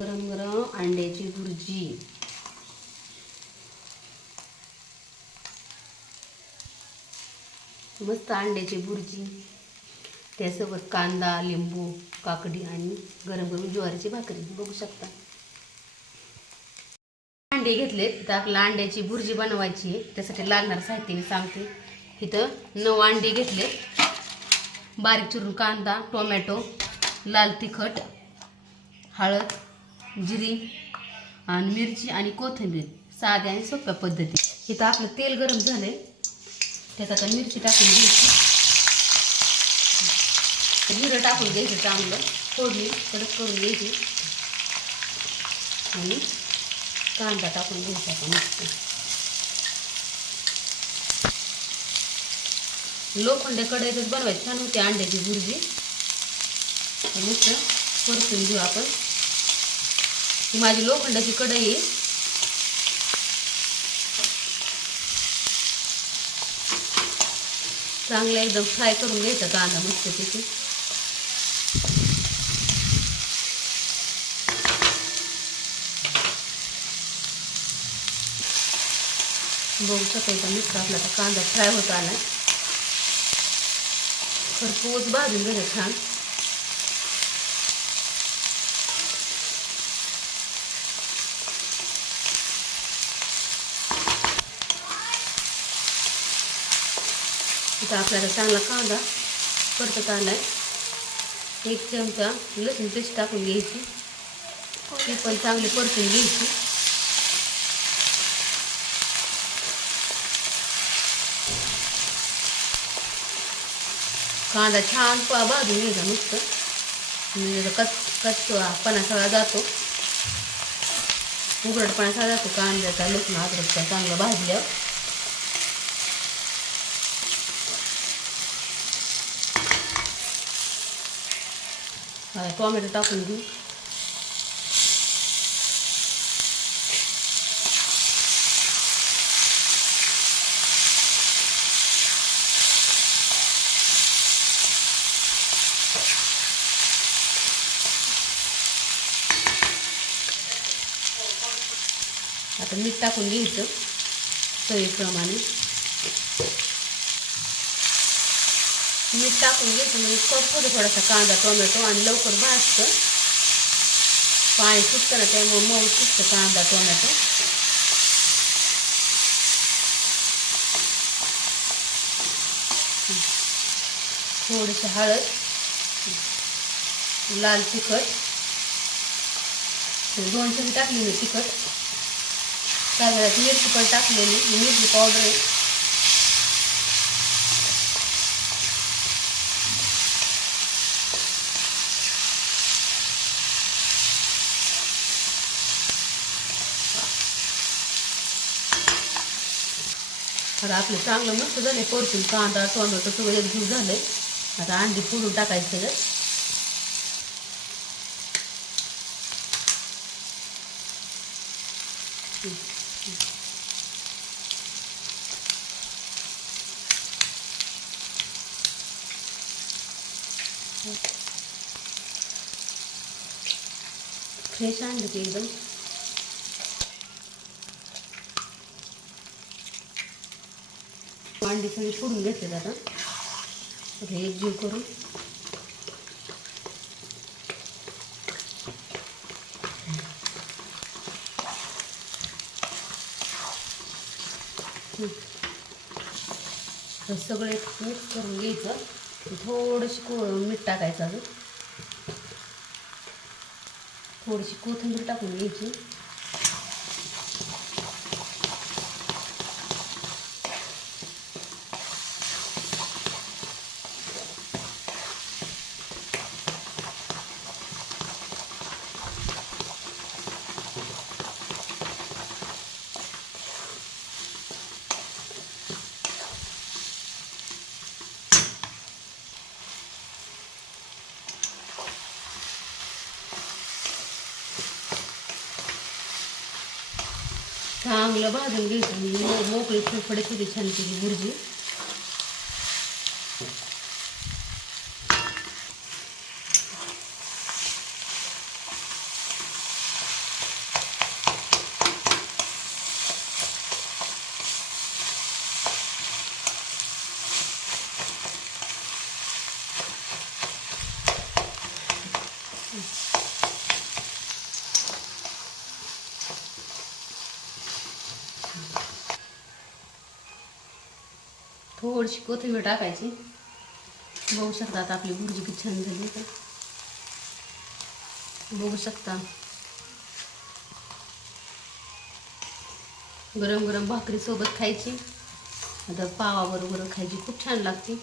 गरम गरम अंड्याची भुर्जी. मस्त अंड्याची भुर्जी. त्यासोबत कांदा लिंबू काकडी आणि गरम गरम ज्वारीची भाकरी. बघू शकता. अंडे घेतले तर आपल्याला अंड्याची भुर्जी बनवायची आहे. त्यासाठी लागणार साहित्य मी सांगते. इथं नऊ अंडे घेतले बारीक चिरून कांदा टोमॅटो लाल तिखट हळद जिरी आणि मिरची आणि कोथिंबीर साध्या आणि सोप्या पद्धती इथं आपलं तेल गरम झालंय. त्यात आता मिरची टाकून घ्यायची. जिरं टाकून घ्यायचं चांगलं. फोडणी कडक करून घ्यायची. आणि कांदा टाकून घ्यायचा आपण मस्त. कढईतच बनवायचं छान होते अंड्याची भुर्जी. तर मस्त परतून घेऊ आपण. ही माझी लोखंडाची कढई आहे. चांगला एकदम फ्राय करून घ्यायचा कांदा मस्त तिथे बघू शकायचा मस्त आपला आता कांदा फ्राय होत आला खरपूस भाजून गेलं छान. इथं आपल्याला चांगला कांदा परतत आला आहे एक चमचा लसूण पेस्ट टाकून घ्यायची. ती पण चांगली परतून घ्यायची. कांदा छान पा भाजून घ्यायचा मस्त. म्हणजे कच कच्चपणा सगळा जातो. उघडपणा सगळा जातो कांद्याचा लसूण अद्रकचा चांगला भाजल्यावर. हा, टोमॅटो टाकून घेऊ आता मीठ टाकून घ्यायचं चवीप्रमाणे मीठ टाकून घेतलं म्हणजे करतो थोडासा कांदा टोमॅटो आणि लवकर भाजतं. पाणी सुटतं ना त्यामुळे मऊ सुटतं कांदा टोमॅटो. थोडीशी हळद लाल तिखट दोन चमचे टाकली मी तिखट. त्यावेळेस मिरची पण टाकलेली मिरची पावडर आहे. आता आपलं चांगलं मस्त झाले परतून कांदा टोमॅटो सगळं एकदम झालंय आता अंडी फोडून टाकायचं त्याच्यात फ्रेश अंडी ते एकदम भांडी सगळी फोडून घेतले आता. हे जीव करून. सगळे मिक्स करून घ्यायचं. थोडीशी को मीठ टाकायचं अजून. थोडीशी कोथिंबीर टाकून घ्यायची. चांगलं भाजून घ्यायचं म्हणजे मो- मोकळी फडफडीत होती थोडीशी कोथिंबीर टाकायची. बघू शकता आता आपली भुर्जी किती छान झाली तर बघू शकता. गरम गरम भाकरीसोबत खायची. आता पावाबरोबर खायची खूप छान लागते.